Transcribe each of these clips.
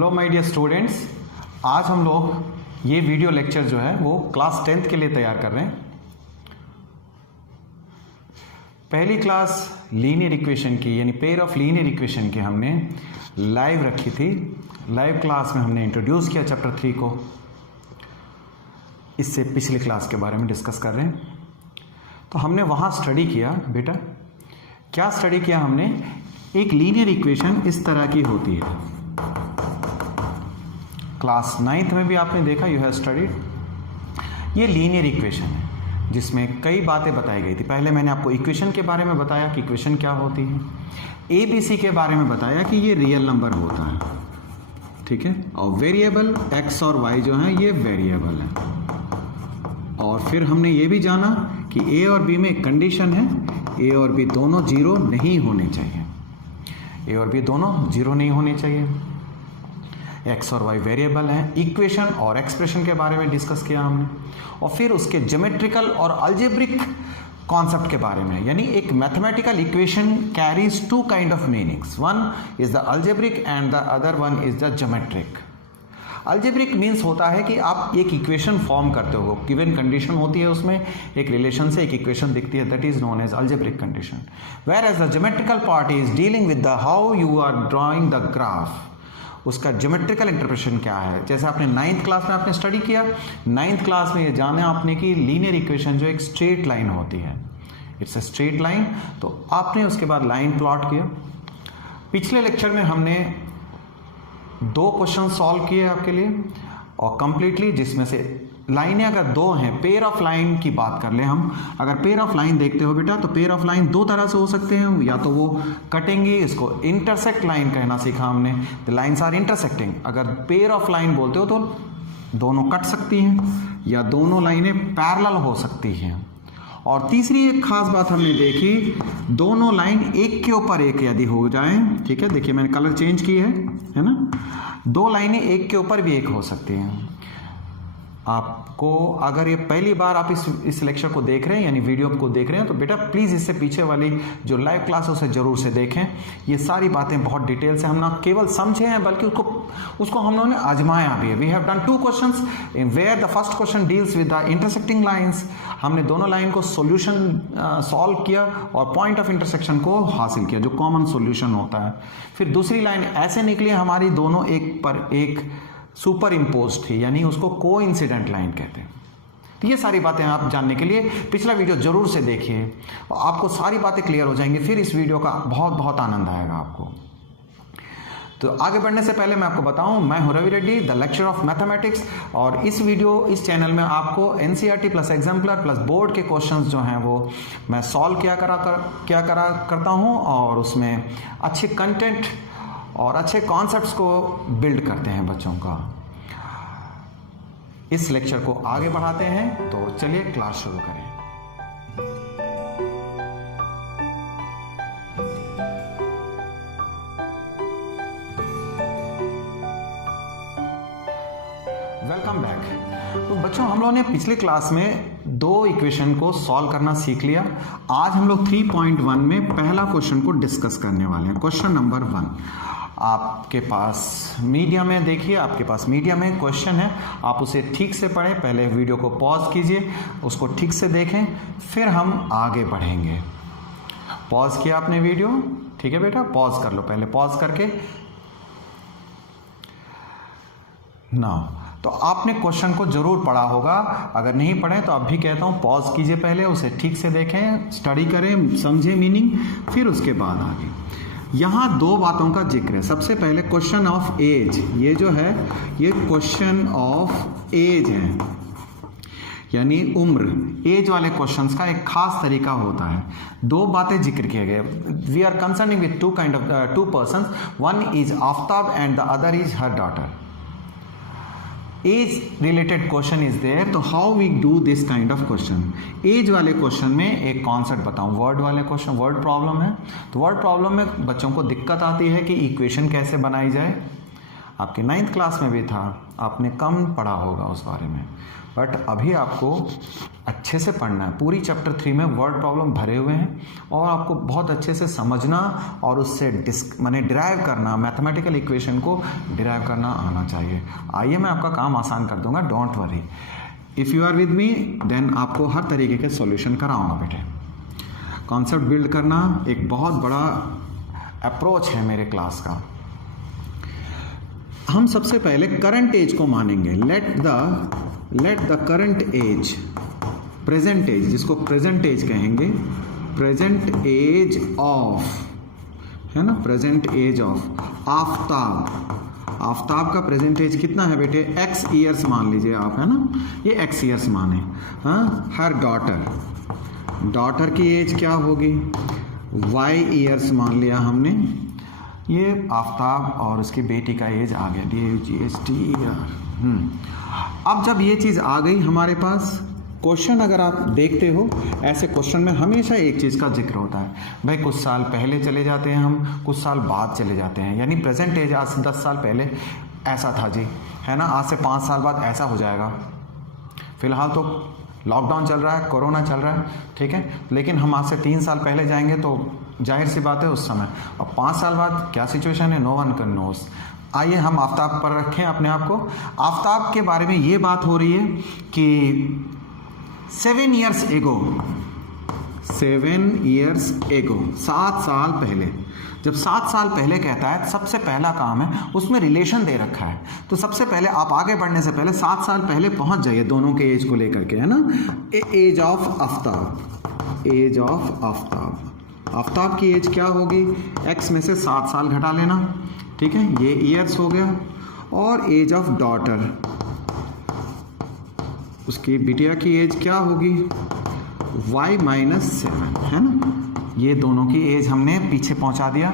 Hello my dear students, आज हम लोग ये वीडियो लेक्चर जो है वो क्लास 10th के लिए तैयार कर रहे हैं। पहली क्लास लीनियर इक्वेशन की यानी पेयर ऑफ लीनियर इक्वेशन की हमने लाइव रखी थी। लाइव क्लास में हमने इंट्रोड्यूस किया चैप्टर 3 को। इससे पिछली क्लास के बारे में डिस्कस कर रहे हैं। तो हमने वहाँ स्टडी किया बेटा, क्या स्टडी किया हमने, एक लीनियर इक्वेशन इस तरह की होती है। क्लास 9th में भी आपने देखा, यू हैव स्टडीड। ये लीनियर इक्वेशन है जिसमें कई बातें बताई गई थी। पहले मैंने आपको इक्वेशन के बारे में बताया कि इक्वेशन क्या होती है, ABC के बारे में बताया कि ये रियल नंबर होता है, ठीक है, और वेरिएबल x और y जो हैं ये वेरिएबल है। और फिर हमने ये भी जाना कि A और B में एक कंडीशन है, A और B दोनों जीरो नहीं होने चाहिए। A और B दोनों जीरो नहीं होने चाहिए। x और y वेरिएबल हैं। इक्वेशन और एक्सप्रेशन के बारे में डिस्कस किया हमने, और फिर उसके ज्योमेट्रिकल और अलजेब्रिक कॉन्सेप्ट के बारे में। यानी एक mathematical equation carries to kind of meanings, one is the algebraic and the other one is the geometric. Algebraic means होता है कि आप एक इक्वेशन फॉर्म करते हो, गिवन कंडीशन होती है, उसमें एक रिलेशन से एक इक्वेशन दिखती है, that is known as algebraic condition. Whereas the geometrical part is dealing with the how you are drawing the graph, उसका ज्योमेट्रिकल इंटरप्रिटेशन क्या है। जैसे आपने 9th क्लास में आपने स्टडी किया, 9th क्लास में ये जाना आपने कि लीनियर इक्वेशन जो एक स्ट्रेट लाइन होती है, इट्स अ स्ट्रेट लाइन। तो आपने उसके बाद लाइन प्लॉट किया। पिछले लेक्चर में हमने 2 क्वेश्चन सॉल्व किए आपके लिए और कंप्लीटली, जिसमें से लाइनें अगर 2 हैं, पेयर ऑफ लाइन की बात कर ले हम। अगर पेयर ऑफ लाइन देखते हो बेटा, तो पेयर ऑफ लाइन 2 तरह से हो सकते हैं, या तो वो कटेंगे, इसको इंटरसेक्ट लाइन कहना सीखा हमने, द लाइन्स आर इंटरसेक्टिंग। अगर पेयर ऑफ लाइन बोलते हो तो दोनों कट सकती हैं या दोनों लाइनें पैरेलल हो सकती हैं। और तीसरी एक खास बात हमने देखी, दोनों लाइन एक के ऊपर एक यदि हो जाए, ठीक है, देखिए मैंने कलर चेंज की है ना, 2 लाइनें एक के ऊपर भी एक हो सकती हैं। आपको अगर ये पहली बार आप इस लेक्चर को देख रहे हैं यानी वीडियो को देख रहे हैं, तो बेटा प्लीज़ इससे पीछे वाली जो लाइव क्लास है उसे जरूर से देखें। ये सारी बातें बहुत डिटेल से हम ना केवल समझे हैं बल्कि उसको हम लोगों ने आजमाया भी है। We have done 2 questions in where the first question deals with the intersecting lines. हमने दोनों लाइन को सॉल्यूशन सॉल्व किया और पॉइंट ऑफ इंटरसेक्शन को हासिल किया, जो कॉमन सॉल्यूशन होता है। फिर दूसरी लाइन ऐसे निकली हमारी, दोनों एक पर एक सुपर इम्पोज थी, यानी उसको को इंसिडेंट लाइन कहते हैं। तो ये सारी बातें आप जानने के लिए पिछला वीडियो जरूर से देखिए, आपको सारी बातें क्लियर हो जाएंगी। फिर इस वीडियो का बहुत बहुत आनंद आएगा आपको। तो आगे बढ़ने से पहले मैं आपको बताऊं, मैं हूं Ravi Reddy, the lecture of mathematics, और इस चैनल में आपको NCERT plus exemplar plus board के क्वेश्चंस जो हैं वो मैं सॉल्व करता हूं, और उसमें अच्छे कंटेंट और अच्छे कॉन्सेप्ट्स को बिल्ड करते हैं बच्चों का। इस लेक्चर को आगे बढ़ाते हैं, तो चलिए क्लास शुरू करें। Welcome back. तो बच्चों, हम लोगों ने पिछले क्लास में 2 इक्वेशन को सॉल्व करना सीख लिया। आज हम लोग 3.1 में पहला क्वेश्चन को डिस्कस करने वाले हैं। क्वेश्चन नंबर 1 आपके पास मीडिया में, देखिए आपके पास मीडिया में क्वेश्चन है, आप उसे ठीक से पढ़ें। पहले वीडियो को पॉज कीजिए, उसको ठीक से देखें, फिर हम आगे बढ़ेंगे। पॉज किया आपने वीडियो, ठीक है बेटा, पॉज कर लो, पहले पॉज करके ना। तो आपने क्वेश्चन को जरूर पढ़ा होगा, अगर नहीं पढ़े तो अब भी कहता हूं पॉज कीजिए, पहले उसे ठीक से देखें, स्टडी करें, समझें मीनिंग, फिर उसके बाद आगे। यहां 2 बातों का जिक्र है। सबसे पहले क्वेश्चन ऑफ एज, ये जो है ये क्वेश्चन ऑफ एज है, यानी उम्र, एज वाले क्वेश्चंस का एक खास तरीका होता है। 2 बातें जिक्र किए गए। We are concerning with 2 persons, one is Aftab and the other is her daughter. Age related question is there, तो how we do this kind of question. Age वाले क्वेश्चन में एक कॉन्सेप्ट बताऊं, वर्ड वाले क्वेश्चन, वर्ड प्रॉब्लम है। तो word problem में बच्चों को दिक्कत आती है कि इक्वेशन कैसे बनाई जाए। आपके 9th क्लास में भी था, आपने कम पढ़ा होगा उस बारे में। बट अभी आपको अच्छे से पढ़ना है। पूरी चैप्टर 3 में वर्ड प्रॉब्लम भरे हुए हैं और आपको बहुत अच्छे से समझना और उससे माने डिराइव करना, मैथमेटिकल इक्वेशन को डिराइव करना आना चाहिए। आइए मैं आपका काम आसान कर दूंगा, don't worry. If you are with me then आपको हर तरीके के सॉल्यूशन कराऊंगा बेटे। कॉन्सेप्ट बिल्ड करना एक बहुत बड़ा अप्रोच है मेरे क्लास का। हम सबसे पहले करंट एज को मानेंगे। Let the current age, present age, जिसको प्रेजेंट एज कहेंगे, प्रेजेंट एज ऑफ, है ना, present age of Aftab. Aftab का प्रेजेंट एज कितना है बेटे? x ईयर्स मान लीजिए आप, है ना, ये x ईयर्स माने। हाँ, हर डॉटर की एज क्या होगी? y ईयर्स मान लिया हमने। ये आफ्ताब और उसकी बेटी का एज आ गया, DGST। अब जब ये चीज़ आ गई हमारे पास, क्वेश्चन अगर आप देखते हो, ऐसे क्वेश्चन में हमेशा एक चीज़ का जिक्र होता है, भाई कुछ साल पहले चले जाते हैं हम, कुछ साल बाद चले जाते हैं। यानी प्रेजेंट एज आज से 10 साल पहले ऐसा था जी, है ना, आज से 5 साल बाद ऐसा हो जाएगा। फिलहाल तो लॉकडाउन चल रहा है, कोरोना चल रहा है, ठीक है, लेकिन हम आज से 3 साल पहले जाएंगे तो जाहिर सी बात है उस समय, और 5 साल बाद क्या सिचुएशन है, नो वन कैन नोस। आइए हम आफ्ताब पर रखें अपने आप को। आफ्ताब के बारे में ये बात हो रही है कि 7 years ago, 7 साल पहले, जब 7 साल पहले कहता है, सबसे पहला काम है उसमें रिलेशन दे रखा है। तो सबसे पहले आप आगे बढ़ने से पहले 7 साल पहले पहुंच जाइए दोनों के एज को लेकर के, है ना। Age of Aftab, age of Aftab, Aftab की एज क्या होगी? x में से 7 साल घटा लेना, ठीक है, ये ईयर्स हो गया। और एज ऑफ डॉटर, उसकी बिटिया की एज क्या होगी? y-7, है ना। ये दोनों की एज हमने पीछे पहुंचा दिया।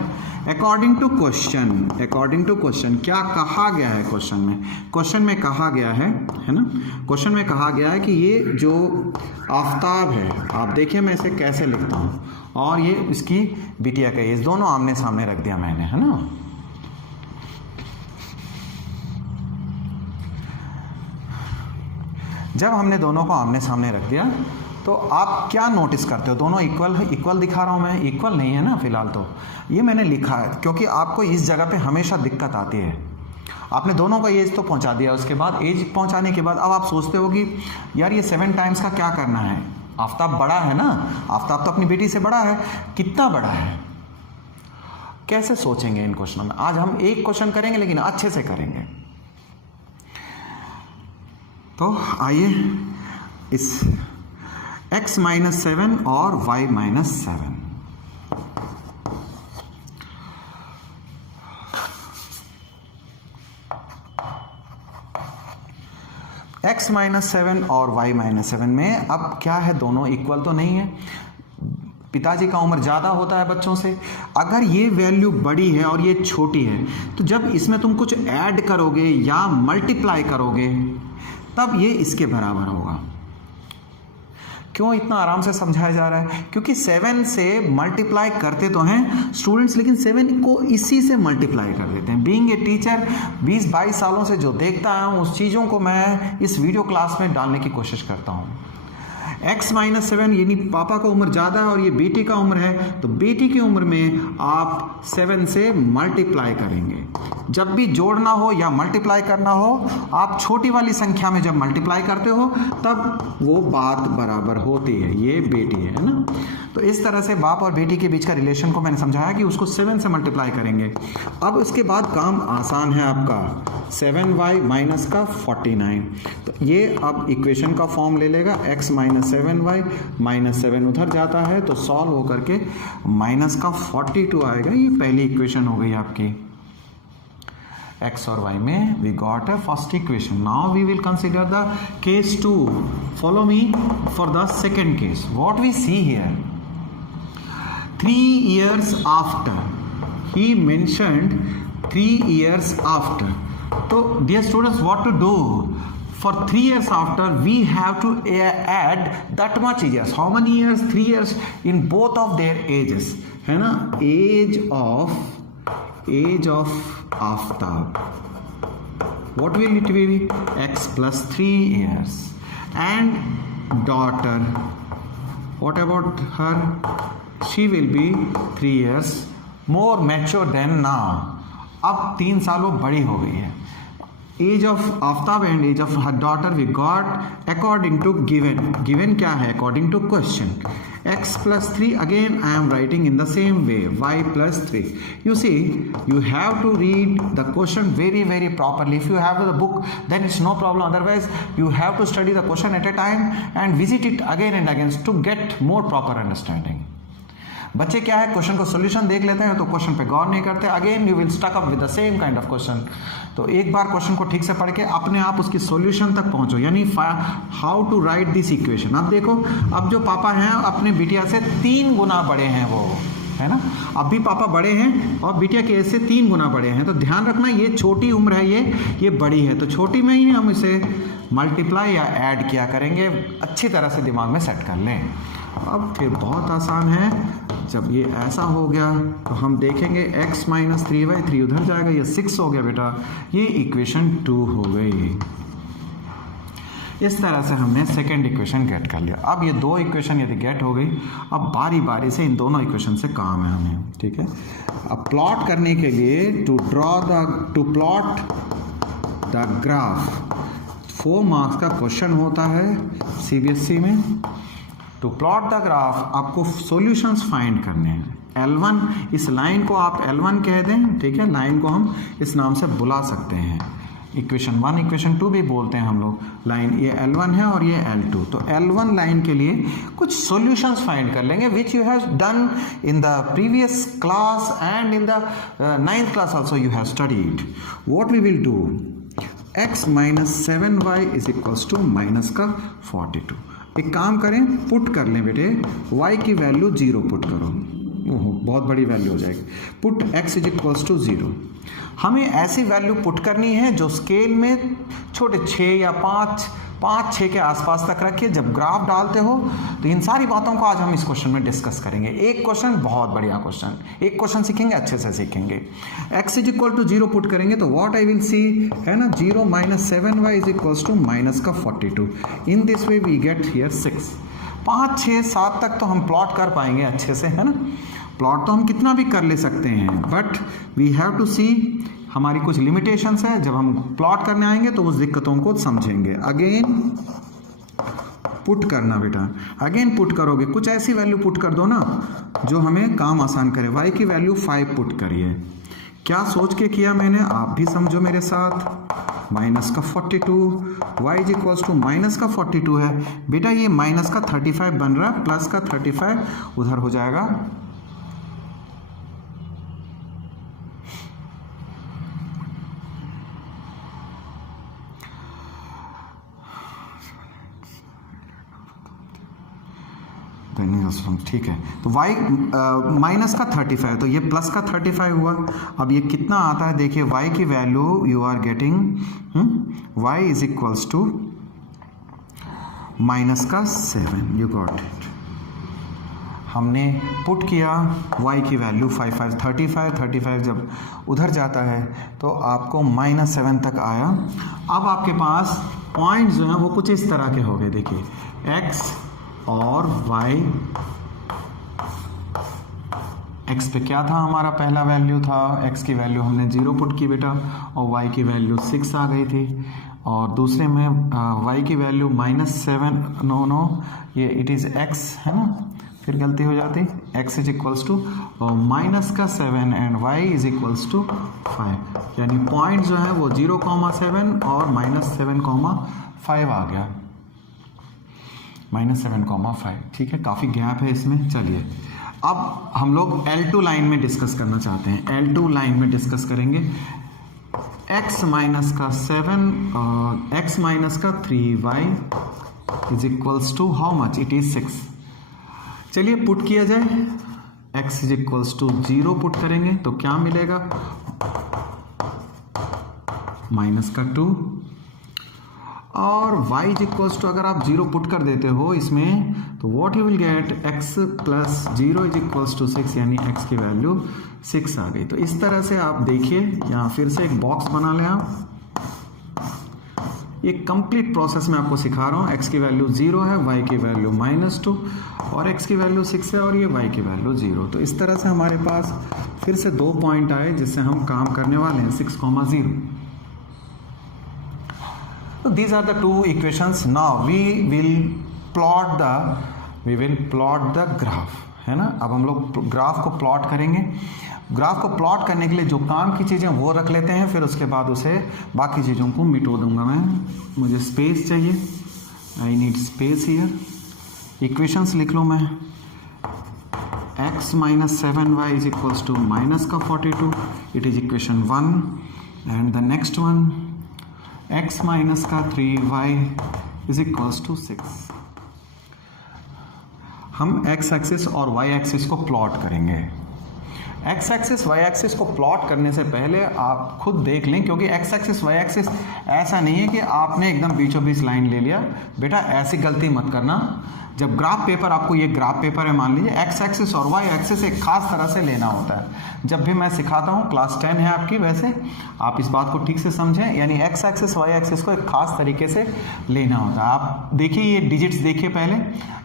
अकॉर्डिंग टू क्वेश्चन क्या कहा गया है? क्वेश्चन में कहा गया है ना, क्वेश्चन में कहा गया है कि ये जो आफ्ताब है, आप देखिए मैं इसे कैसे लिखता हूँ, और ये इसकी बिटिया का एज, दोनों आमने सामने रख दिया मैंने, है ना। जब हमने दोनों को आमने सामने रख दिया तो आप क्या नोटिस करते हो? दोनों इक्वल दिखा रहा हूं मैं? इक्वल नहीं है ना फिलहाल, तो ये मैंने लिखा है क्योंकि आपको इस जगह पे हमेशा दिक्कत आती है। आपने दोनों का एज तो पहुंचा दिया, उसके बाद एज पहुंचाने के बाद अब आप सोचते हो कि यार ये 7 टाइम्स का क्या करना है? आफ्ताब बड़ा है ना, आफ्ताब तो अपनी बेटी से बड़ा है। कितना बड़ा है? कैसे सोचेंगे इन क्वेश्चनों में? आज हम एक क्वेश्चन करेंगे लेकिन अच्छे से करेंगे। तो आइए इस x-7 और y-7, x-7 और y-7 में अब क्या है? दोनों इक्वल तो नहीं है। पिताजी का उम्र ज़्यादा होता है बच्चों से। अगर ये वैल्यू बड़ी है और ये छोटी है, तो जब इसमें तुम कुछ ऐड करोगे या मल्टीप्लाई करोगे तब ये इसके बराबर होगा। क्यों इतना आराम से समझाया जा रहा है? क्योंकि 7 से मल्टीप्लाई करते तो हैं स्टूडेंट्स, लेकिन 7 को इसी से मल्टीप्लाई कर देते हैं। बीइंग ए टीचर 20-22 सालों से जो देखता आया हूँ, उस चीज़ों को मैं इस वीडियो क्लास में डालने की कोशिश करता हूँ। x-7 यानी पापा का उम्र ज़्यादा है और ये बेटी का उम्र है, तो बेटी की उम्र में आप 7 से मल्टीप्लाई करेंगे। जब भी जोड़ना हो या मल्टीप्लाई करना हो, आप छोटी वाली संख्या में जब मल्टीप्लाई करते हो तब वो बात बराबर होती है। ये बेटी है ना, तो इस तरह से बाप और बेटी के बीच का रिलेशन को मैंने समझाया कि उसको 7 से मल्टीप्लाई करेंगे। अब उसके बाद काम आसान है आपका, 7y माइनस का 49, तो ये अब इक्वेशन का फॉर्म ले लेगा। x-7y, -7 उधर जाता है तो सॉल्व होकर के माइनस का 42 आएगा। ये पहली इक्वेशन हो गई आपकी। x और y में we got a first equation. Now we will consider the case 2. Follow me for the second case. What we see here, 3 years after, he mentioned 3 years after. So dear students, what to do? For 3 years after, we have to add that much years. How many years? 3 years in both of their ages, है ना। age of Aftab, what will it be? x plus 3 years. and daughter, what about her? She will be 3 years more mature than now. अब 3 साल वो बड़ी हो गई है. Age of Aftab and age of her daughter we got according to given क्या है, according to question. x plus 3, again I am writing in the same way, y plus 3. You see, you have to read the question very properly. If you have the book, then it's no problem. Otherwise, you have to study the question at a time and visit it again and again to get more proper understanding. बच्चे क्या है, question को solution देख लेते हैं तो question पे गौर नहीं करते. Again you will stuck up with the same kind of question. तो एक बार क्वेश्चन को ठीक से पढ़ के अपने आप उसकी सॉल्यूशन तक पहुंचो, यानी how to write this equation. अब देखो, अब जो पापा हैं अपने बिटिया से 3 गुना बड़े हैं, वो है ना. अब भी पापा बड़े हैं और बिटिया के एज से 3 गुना बड़े हैं. तो ध्यान रखना, ये छोटी उम्र है, ये बड़ी है. तो छोटी में ही हम इसे मल्टीप्लाई या ऐड किया करेंगे. अच्छी तरह से दिमाग में सेट कर लें. अब फिर बहुत आसान है. जब ये ऐसा हो गया तो हम देखेंगे x माइनस 3y, उधर जाएगा, ये 6 हो गया बेटा. ये इक्वेशन 2 हो गई. इस तरह से हमने सेकेंड इक्वेशन गेट कर लिया. अब ये 2 इक्वेशन यदि गेट हो गई, अब बारी बारी से इन दोनों इक्वेशन से काम है हमें. ठीक है. अब प्लॉट करने के लिए to plot the graph, 4 marks का क्वेश्चन होता है CBSE में. टू प्लॉट द ग्राफ आपको सॉल्यूशंस फाइंड करने हैं. L1, इस लाइन को आप L1 कह दें. ठीक है, लाइन को हम इस नाम से बुला सकते हैं. इक्वेशन 1 इक्वेशन 2 भी बोलते हैं हम लोग. लाइन ये L1 है और ये L2. तो L1 लाइन के लिए कुछ सॉल्यूशंस फाइंड कर लेंगे which you have done in the previous class and in the 9th class also you have studied. What we will do, x minus 7y is equals to minus का 42. एक काम करें, put कर लें बेटे, y की वैल्यू 0 पुट करो. ओहो, बहुत बड़ी वैल्यू हो जाएगी. Put x is equals to 0. हमें ऐसी वैल्यू पुट करनी है जो स्केल में छोटे 6 या 5-6 के आसपास तक रखिए. जब ग्राफ डालते हो तो इन सारी बातों को आज हम इस क्वेश्चन में डिस्कस करेंगे. एक क्वेश्चन बहुत बढ़िया क्वेश्चन, एक क्वेश्चन सीखेंगे, अच्छे से सीखेंगे. x is equal to 0 put करेंगे तो व्हाट आई विल सी, है ना, 0 minus 7y is equals to minus का 42. In this way we get here 6. 5, 6, 7 तक तो हम प्लॉट कर पाएंगे अच्छे से, है ना. प्लॉट तो हम कितना भी कर ले सकते हैं, बट वी हैव टू सी, हमारी कुछ लिमिटेशंस है. जब हम प्लॉट करने आएंगे तो उस दिक्कतों को समझेंगे. अगेन पुट करना बेटा, अगेन पुट करोगे, कुछ ऐसी वैल्यू पुट कर दो ना जो हमें काम आसान करे. y की वैल्यू 5 पुट करिए. क्या सोच के किया मैंने, आप भी समझो मेरे साथ. माइनस का 42, y is equals to minus का 42 है बेटा. ये माइनस का 35 बन रहा है, प्लस का 35 उधर हो जाएगा. ठीक है. तो y माइनस का 35, तो ये प्लस का 35 हुआ. अब ये कितना आता है देखिए, y की value you are getting y is equals to minus का 7. You got it. हमने पुट किया y की वैल्यू 35 जब उधर जाता है तो आपको -7 तक आया. अब आपके पास पॉइंट जो है वो कुछ इस तरह के हो गए. देखिए, x और y, x पे क्या था, हमारा पहला वैल्यू था, x की वैल्यू हमने 0 पुट की बेटा, और y की वैल्यू 6 आ गई थी. और दूसरे में y की वैल्यू -7, नो ये इट इज़ x है ना, फिर गलती हो जाती. x is equals to minus का 7 and y is equals to 5. यानी पॉइंट जो है वो 0,7 और -7,5 आ गया. -7,5. ठीक है, काफ़ी गैप है इसमें. चलिए अब हम लोग L2 लाइन में डिस्कस करना चाहते हैं. L2 लाइन में डिस्कस करेंगे. x माइनस का 7 और x माइनस का 3y is equals to how much, it is 6. चलिए पुट किया जाए. x is equals to 0 put करेंगे तो क्या मिलेगा, माइनस का 2. और y इज इक्वल्स टू, अगर आप 0 पुट कर देते हो इसमें तो what you will get, x plus 0 is equals to 6, यानी x की वैल्यू 6 आ गई. तो इस तरह से आप देखिए, यहाँ फिर से एक बॉक्स बना लें आप. ये कंप्लीट प्रोसेस मैं आपको सिखा रहा हूँ। x की वैल्यू 0 है, y की वैल्यू -2 और x की वैल्यू 6 है और ये y की वैल्यू 0। तो इस तरह से हमारे पास फिर से 2 पॉइंट आए जिससे हम काम करने वाले हैं 6, 0। तो these are the two equations. Now we will plot the graph, है ना। अब हम लोग ग्राफ को प्लॉट करेंगे। ग्राफ को प्लॉट करने के लिए जो काम की चीज़ें वो रख लेते हैं, फिर उसके बाद उसे बाकी चीज़ों को मिटो दूंगा मैं। मुझे स्पेस चाहिए, I need space here. Equations लिख लूँ मैं, x - 7y is equals to -42, it is equation 1। And the next one, x - 3y is equals to 6। हम x एक्सिस और y एक्सिस को प्लॉट करेंगे। x एक्सिस y एक्सिस को plot करने से पहले आप खुद देख लें, क्योंकि x एक्सिस y एक्सिस ऐसा नहीं है कि आपने एकदम बीचों बीच लाइन ले लिया। बेटा ऐसी गलती मत करना। जब ग्राफ पेपर, आपको ये ग्राफ पेपर है मान लीजिए, x एक्सिस और y एक्सिस एक खास तरह से लेना होता है। जब भी मैं सिखाता हूँ, क्लास 10 है आपकी, वैसे आप इस बात को ठीक से समझें, यानी x एक्सिस y एक्सिस को एक खास तरीके से लेना होता है। आप देखिए ये डिजिट्स देखिए, पहले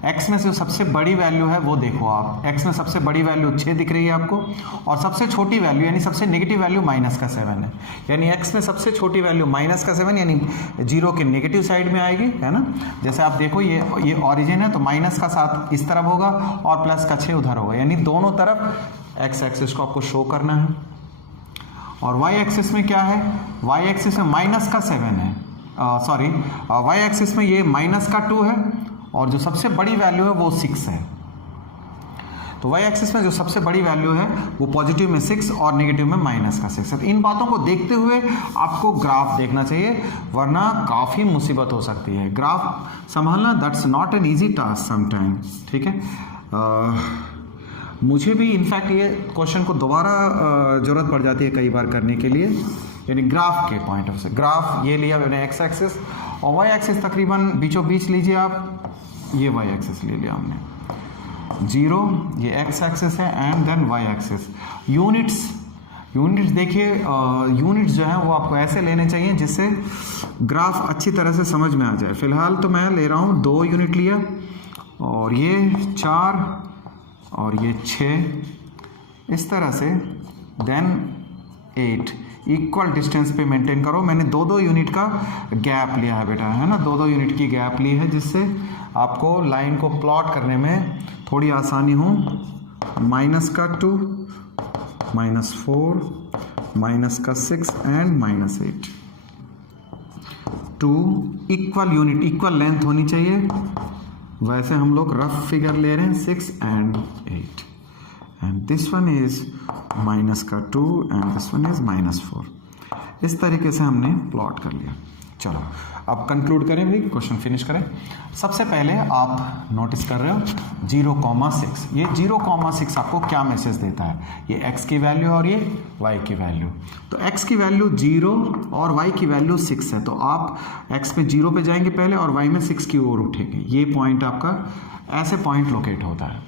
x में जो सबसे बड़ी वैल्यू है वो देखो आप। x में सबसे बड़ी वैल्यू 6 दिख रही है आपको, और सबसे छोटी वैल्यू यानी सबसे नेगेटिव वैल्यू -7 है। यानी x में सबसे छोटी वैल्यू -7 यानी 0 के नेगेटिव साइड में आएगी, है ना। जैसे आप देखो ये ऑरिजिन है, तो माइनस का 7 इस तरफ होगा और प्लस का 6 उधर होगा, यानी दोनों तरफ x एक्सिस को आपको शो करना है। और y एक्सिस में क्या है, y एक्सिस में -7 है, सॉरी y एक्सिस में ये -2 है, और जो सबसे बड़ी वैल्यू है वो 6 है। तो y एक्सिस में जो सबसे बड़ी वैल्यू है वो पॉजिटिव में 6 और नेगेटिव में -6 है। तो इन बातों को देखते हुए आपको ग्राफ देखना चाहिए, वरना काफ़ी मुसीबत हो सकती है। ग्राफ संभालना that's not an easy task sometime, ठीक है। मुझे भी इनफैक्ट ये क्वेश्चन को दोबारा ज़रूरत पड़ जाती है कई बार करने के लिए, यानी ग्राफ के पॉइंट ऑफ से। ग्राफ ये लिया मैंने x एक्सिस, और y एक्सिस तकरीबन बीचों बीच लीजिए आप, ये y एक्सिस ले लिया हमने 0, ये x एक्सिस है, and then y axis. Units देखिए, यूनिट्स जो है वो आपको ऐसे लेने चाहिए जिससे ग्राफ अच्छी तरह से समझ में आ जाए। फिलहाल तो मैं ले रहा हूँ 2 यूनिट लिया, और ये 4 और ये 6 इस तरह से, देन 8 इक्वल डिस्टेंस पे मेंटेन करो। मैंने 2-2 यूनिट का गैप लिया है बेटा, है ना, 2-2 यूनिट की गैप ली है, जिससे आपको लाइन को प्लॉट करने में थोड़ी आसानी हो। -2, -4, -6 and -8। 2 equal unit, equal length होनी चाहिए। वैसे हम लोग रफ फिगर ले रहे हैं 6 and 8, and this one is -2 and this one is -4। इस तरीके से हमने प्लॉट कर लिया। चलो अब कंक्लूड करें भाई, क्वेश्चन फिनिश करें। सबसे पहले आप नोटिस कर रहे हो 0,6, ये 0,6 आपको क्या मैसेज देता है, ये x की वैल्यू और ये y की वैल्यू। तो x की वैल्यू 0 और y की वैल्यू 6 है, तो आप x पे 0 पे जाएंगे पहले और y में 6 की ओर उठेंगे। ये पॉइंट आपका ऐसे पॉइंट लोकेट होता है,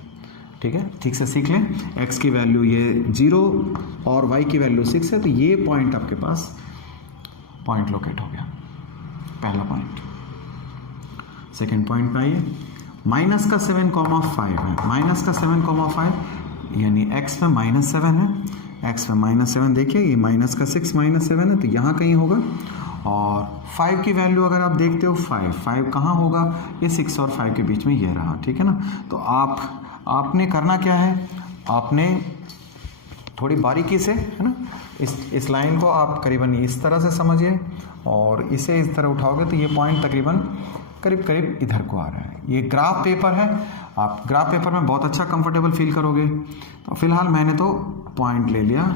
ठीक है, ठीक से सीख लें। x की वैल्यू ये 0 और y की वैल्यू 6 है, तो ये पॉइंट आपके पास पॉइंट लोकेट हो गया, पहला पॉइंट। सेकेंड पॉइंट पे आइए, -7,5 है, -7,5 यानी x में -7 है, x में -7 देखिए, ये -6 -7 है, तो यहाँ कहीं होगा। और 5 की वैल्यू अगर आप देखते हो 5 कहाँ होगा, ये 6 और 5 के बीच में ये रहा, ठीक है ना। तो आपने करना क्या है, आपने थोड़ी बारीकी से, है ना, इस लाइन को आप करीबन इस तरह से समझिए, और इसे इस तरह उठाओगे तो ये पॉइंट तकरीबन करीब इधर को आ रहा है। ये ग्राफ पेपर है, आप ग्राफ पेपर में बहुत अच्छा कंफर्टेबल फील करोगे। तो फिलहाल मैंने तो पॉइंट ले लिया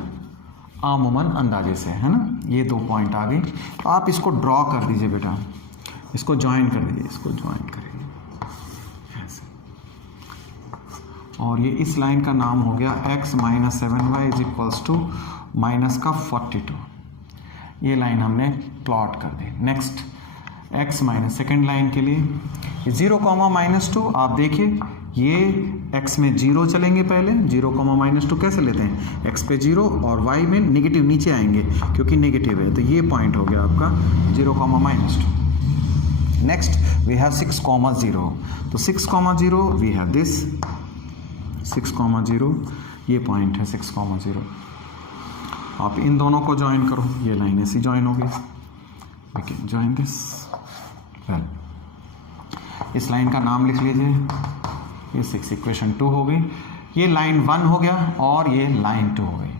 आमूमन अंदाजे से, है ना, ये 2 पॉइंट आ गई। तो आप इसको ड्रॉ कर दीजिए बेटा, इसको ज्वाइन कर दीजिए, इसको ज्वाइन करिए ऐसे, और ये इस लाइन का नाम हो गया x - 7y is equals to -42। ये लाइन हमने प्लॉट कर दी। नेक्स्ट x - सेकेंड लाइन के लिए 0, -2, आप देखिए ये x में 0 चलेंगे पहले, 0, -2 कैसे लेते हैं, x पे 0 और y में नेगेटिव नीचे आएंगे क्योंकि नेगेटिव है, तो ये पॉइंट हो गया आपका 0, -2। नेक्स्ट वी हैव 6,0, तो 6,0 वी हैव दिस 6,0, ये पॉइंट है 6,0। आप इन दोनों को ज्वाइन करो, ये लाइन ऐसी ज्वाइन होगी, we can join this. Well, इस लाइन का नाम लिख लीजिए, ये 6 इक्वेशन 2 हो गई, ये लाइन 1 हो गया और ये लाइन 2 हो गई।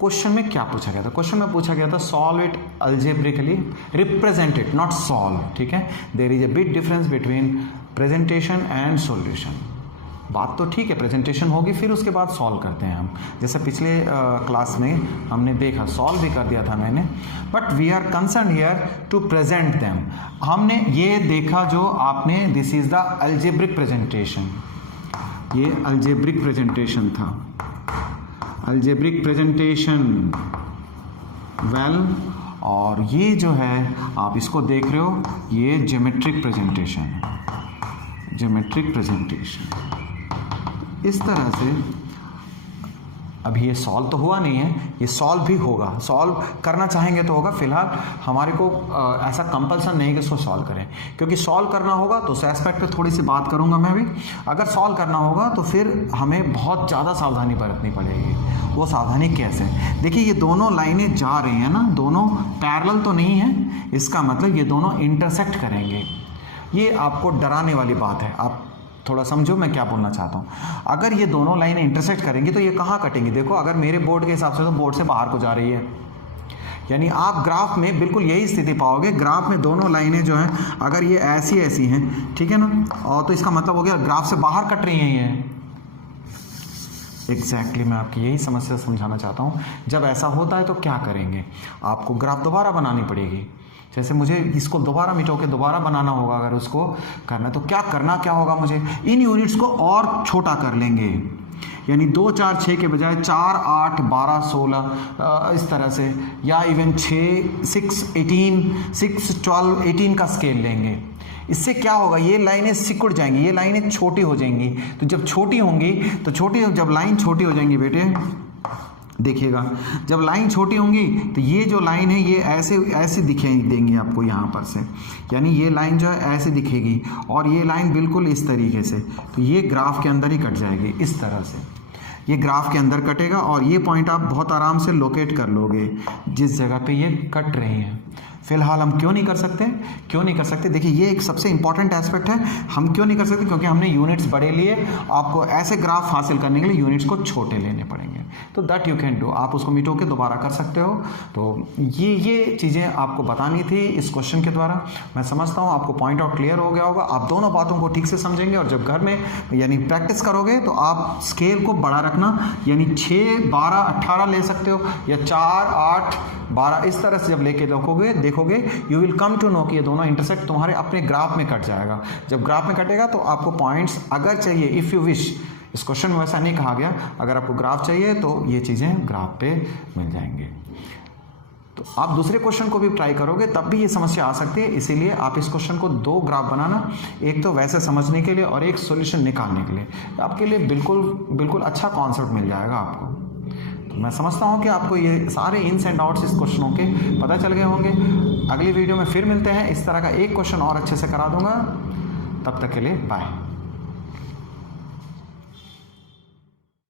क्वेश्चन में क्या पूछा गया था? क्वेश्चन में पूछा गया था solve it algebraically, represent it, not solve, ठीक है। There is a big difference between presentation and solution. बात तो ठीक है, प्रेजेंटेशन होगी फिर उसके बाद सॉल्व करते हैं हम, जैसे पिछले क्लास में हमने देखा, सॉल्व भी कर दिया था मैंने, but we are concern here to present them. हमने ये देखा जो आपने, this is the algebraic presentation, ये अल्जेब्रिक प्रेजेंटेशन था, अल्जेब्रिक प्रेजेंटेशन। वेल, और ये जो है आप इसको देख रहे हो, ये ज्योमेट्रिक प्रेजेंटेशन है, ज्योमेट्रिक प्रेजेंटेशन। इस तरह से अभी ये सॉल्व तो हुआ नहीं है, ये सॉल्व भी होगा, सॉल्व करना चाहेंगे तो होगा। फिलहाल हमारे को ऐसा कंपल्सन नहीं कि इसको सॉल्व करें, क्योंकि सॉल्व करना होगा तो उस एस्पेक्ट पे थोड़ी सी बात करूंगा मैं भी। अगर सॉल्व करना होगा तो फिर हमें बहुत ज़्यादा सावधानी बरतनी पड़ेगी। वो सावधानी कैसे? देखिए, ये दोनों लाइनें जा रही हैं ना, दोनों पैरेलल तो नहीं है, इसका मतलब ये दोनों इंटरसेक्ट करेंगे। ये आपको डराने वाली बात है, आप थोड़ा समझो मैं क्या बोलना चाहता हूँ। अगर ये दोनों लाइनें इंटरसेक्ट करेंगी तो ये कहाँ कटेंगी? देखो, अगर मेरे बोर्ड के हिसाब से तो बोर्ड से बाहर को जा रही है, यानी आप ग्राफ में बिल्कुल यही स्थिति पाओगे। ग्राफ में दोनों लाइनें जो हैं, अगर ये ऐसी ऐसी हैं, ठीक है ना, और तो इसका मतलब हो गया ग्राफ से बाहर कट रही हैं ये। एग्जैक्टली मैं आपकी यही समस्या समझाना चाहता हूँ। जब ऐसा होता है तो क्या करेंगे? आपको ग्राफ दोबारा बनानी पड़ेगी। जैसे मुझे इसको दोबारा मिटो के दोबारा बनाना होगा, अगर उसको करना तो क्या होगा मुझे? इन यूनिट्स को और छोटा कर लेंगे, यानी 2, 4, 6 के बजाय 4, 8, 12, 16 इस तरह से, या इवन 6, 6, 18, 6, 12, 18 का स्केल लेंगे। इससे क्या होगा? ये लाइनें सिकुड़ जाएंगी, ये लाइनें छोटी हो जाएंगी। तो जब छोटी होंगी तो जब लाइन छोटी हो जाएंगी बेटे, देखिएगा, जब लाइन छोटी होंगी तो ये जो लाइन है ये ऐसे दिखाई देंगी आपको यहाँ पर से, यानी ये लाइन जो है ऐसे दिखेगी और ये लाइन बिल्कुल इस तरीके से, तो ये ग्राफ के अंदर ही कट जाएगी इस तरह से। ये ग्राफ के अंदर कटेगा और ये पॉइंट आप बहुत आराम से लोकेट कर लोगे जिस जगह पे ये कट रही हैं। फिलहाल हम क्यों नहीं कर सकते? देखिए, ये एक सबसे इंपॉर्टेंट एस्पेक्ट है। हम क्यों नहीं कर सकते? क्योंकि हमने यूनिट्स बड़े लिए, आपको ऐसे ग्राफ हासिल करने के लिए यूनिट्स को छोटे लेने पड़ेंगे। तो दैट यू कैन डू, आप उसको मिटो के दोबारा कर सकते हो। तो ये चीज़ें आपको बतानी थी इस क्वेश्चन के द्वारा। मैं समझता हूँ आपको पॉइंट आउट क्लियर हो गया होगा। आप दोनों बातों को ठीक से समझेंगे और जब घर में यानी प्रैक्टिस करोगे तो आप स्केल को बड़ा रखना, यानी 6, 12, 18 ले सकते हो, या 4, 8, 12 इस तरह से जब लेके देखोगे you will come to know कि ये दोनों इंटरसेक्ट तुम्हारे अपने ग्राफ में कट जाएगा। जब ग्राफ में कटेगा तो आपको पॉइंट्स अगर चाहिए, इफ़ यू विश, इस क्वेश्चन में वैसा नहीं कहा गया, अगर आपको ग्राफ चाहिए तो ये चीज़ें ग्राफ पे मिल जाएंगे। तो आप दूसरे क्वेश्चन को भी ट्राई करोगे तब भी ये समस्या आ सकती है। इसीलिए आप इस क्वेश्चन को 2 ग्राफ बनाना, एक तो वैसे समझने के लिए और एक सॉल्यूशन निकालने के लिए। आपके लिए बिल्कुल अच्छा कॉन्सेप्ट मिल जाएगा आपको। मैं समझता हूँ कि आपको ये सारे इन्स एंड आउट्स इस क्वेश्चनों के पता चल गए होंगे। अगली वीडियो में फिर मिलते हैं, इस तरह का एक क्वेश्चन और अच्छे से करा दूंगा। तब तक के लिए बाय।